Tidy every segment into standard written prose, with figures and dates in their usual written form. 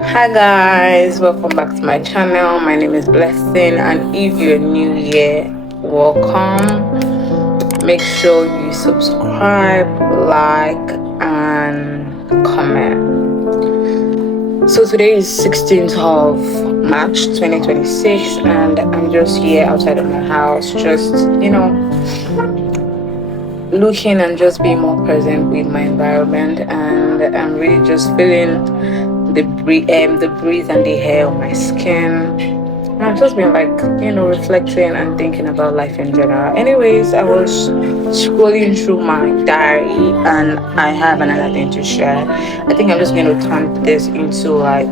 Hi guys, welcome back to my channel. My name is Blessing, and if you're new here, welcome. Make sure you subscribe, like, and comment. So today is 16th of March 2026, and I'm just here outside of my house, just looking and just being more present with my environment, and I'm really just feeling the breeze and the hair on my skin. And I've just been like, reflecting and thinking about life in general. Anyways, I was scrolling through my diary and I have another thing to share. I think I'm just going to turn this into like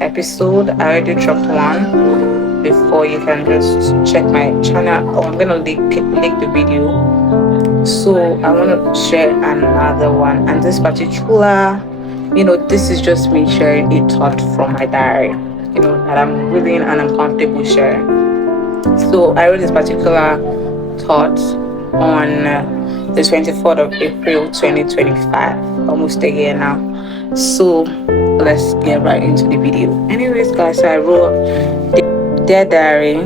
episode. I already dropped one before. You can just check my channel. Oh, I'm gonna link the video. So I want to share another one, and this particular, this is just me sharing a thought from my diary, that I'm willing and I'm comfortable sharing. So I wrote this particular thought on the 24th of April 2025, almost a year now. So let's get right into the video. Anyways, guys, so I wrote, Dear Diary,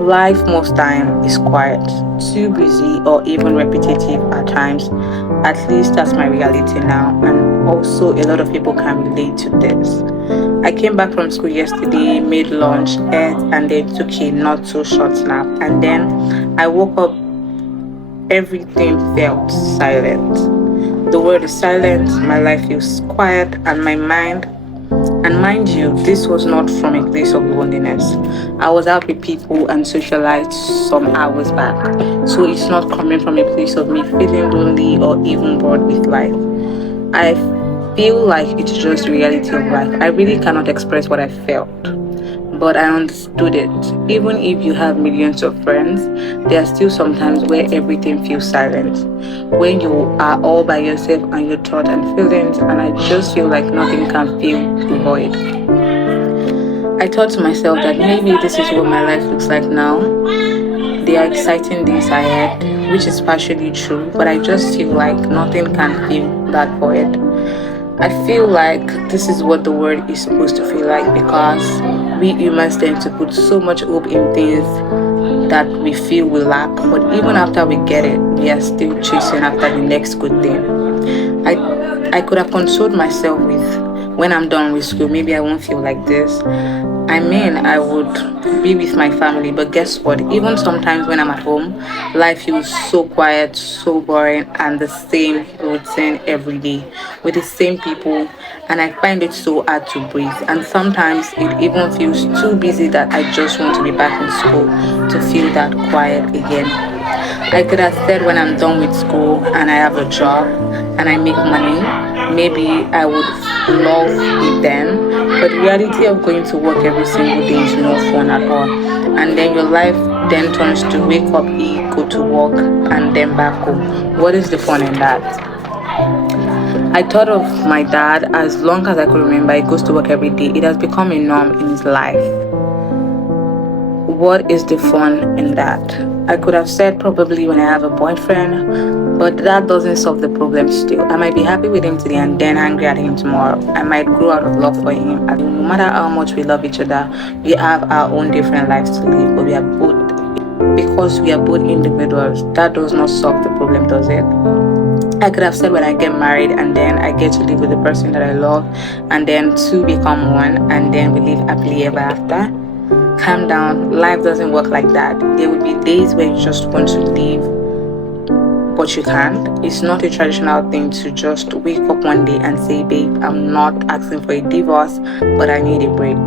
life most time is quiet, too busy, or even repetitive at times. At least that's my reality now, and also a lot of people can relate to this. I came back from school yesterday, made lunch, ate, and then took a not so short nap. And then I woke up, everything felt silent. The world is silent, my life feels quiet, and mind you, this was not from a place of loneliness. I was out with people and socialized some hours back. So it's not coming from a place of me feeling lonely or even bored with life. I feel like it's just the reality of life. I really cannot express what I felt, but I understood it. Even if you have millions of friends, there are still sometimes where everything feels silent. When you are all by yourself and your thoughts and feelings, and I just feel like nothing can fill the void. I thought to myself that maybe this is what my life looks like now. There are exciting days ahead, which is partially true, but I just feel like nothing can fill that void. I feel like this is what the world is supposed to feel like because we humans tend to put so much hope in things that we feel we lack, but even after we get it, we are still chasing after the next good thing. I could have consoled myself with when I'm done with school, maybe I won't feel like this. I mean, I would be with my family, but guess what? Even sometimes when I'm at home, life feels so quiet, so boring, and the same routine every day with the same people, and I find it so hard to breathe. And sometimes it even feels too busy that I just want to be back in school to feel that quiet again. I could have said when I'm done with school and I have a job and I make money, maybe I would love it then. But the reality of going to work every single day is no fun at all. And then your life then turns to wake up, eat, go to work, and then back home. What is the fun in that? I thought of my dad. As long as I could remember, he goes to work every day. It has become a norm in his life. What is the fun in that? I could have said probably when I have a boyfriend, but that doesn't solve the problem still. I might be happy with him today and then angry at him tomorrow. I might grow out of love for him. And no matter how much we love each other, we have our own different lives to live, but we are both, because we are both individuals, that does not solve the problem, does it? I could have said when I get married and then I get to live with the person that I love, and then two become one, and then we live happily ever after. Calm down. Life doesn't work like that. There will be days where you just want to leave, but you can't. It's not a traditional thing to just wake up one day and say, babe, I'm not asking for a divorce, but I need a break.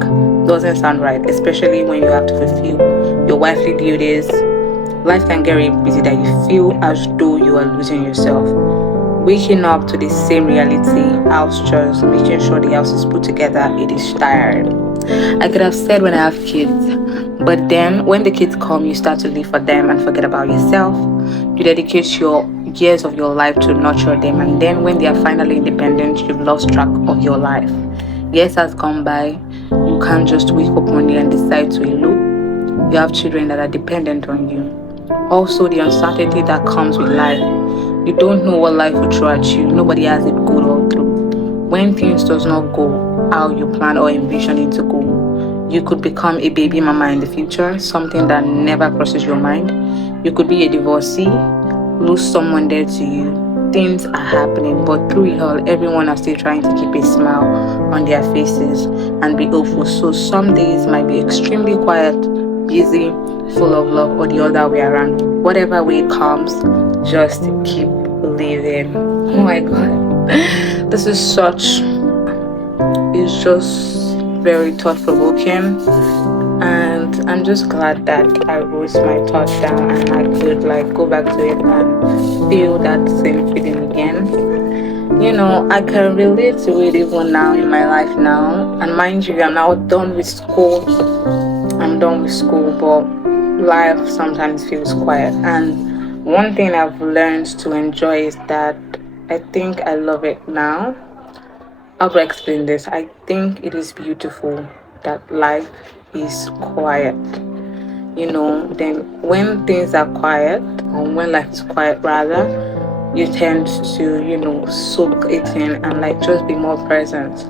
Doesn't sound right, especially when you have to fulfill your wifely duties. Life can get really busy that you feel as though you are losing yourself. Waking up to the same reality, house chores, making sure the house is put together, it is tired. I could have said when I have kids, but then when the kids come, you start to live for them and forget about yourself. You dedicate your years of your life to nurture them, and then when they are finally independent, you've lost track of your life. Years has gone by, you can't just wake up one day and decide to elope. You have children that are dependent on you. Also, the uncertainty that comes with life. You don't know what life will throw at you. Nobody has it good all through. when things does not go how you plan or envision it to go, you could become a baby mama in the future, something that never crosses your mind. You could be a divorcee, lose someone dear to you. Things are happening, but through it all, everyone are still trying to keep a smile on their faces and be hopeful. So some days might be extremely quiet, busy, full of love, or the other way around. Whatever way it comes, just keep living. Oh my god. This is such, it's just very thought provoking, and I'm just glad that I wrote my thoughts down and I could like go back to it and feel that same feeling again. I can relate to it even now in my life now. And mind you, I'm now done with school. I'm done with school, but life sometimes feels quiet. And one thing I've learned to enjoy is that I think I love it now. How to explain this? I think it is beautiful that life is quiet. Then when things are quiet, or when life is quiet rather, you tend to, soak it in and like just be more present.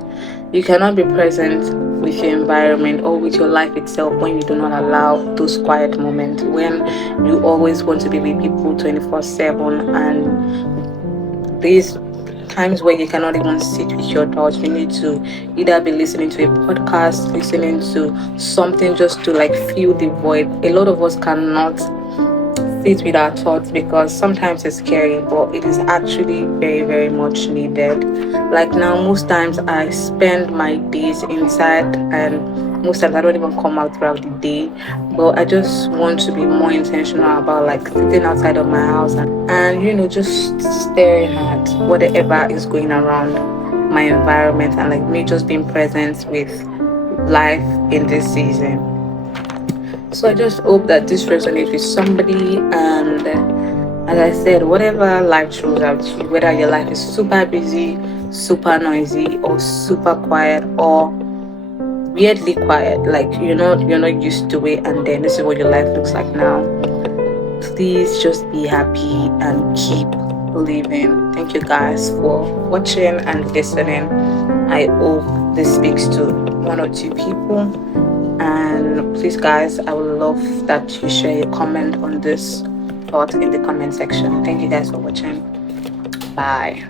You cannot be present with your environment or with your life itself when you do not allow those quiet moments, when you always want to be with people 24/7, and these times where you cannot even sit with your thoughts. You need to either be listening to a podcast, listening to something just to like fill the void. A lot of us cannot sit with our thoughts because sometimes it's scary, but it is actually very, very much needed. Like now, most times I spend my days inside, and most times I don't even come out throughout the day. But I just want to be more intentional about like sitting outside of my house and just staring at whatever is going around my environment, and like me just being present with life in this season. So I just hope that this resonates with somebody. And as I said, whatever life throws at you, whether your life is super busy, super noisy, or super quiet, or weirdly quiet, like you're not used to it, and then this is what your life looks like now. Please just be happy and keep living. Thank you guys for watching and listening. I hope this speaks to one or two people. And please, guys, I would love that you share your comment on this thought in the comment section. Thank you guys for watching. Bye.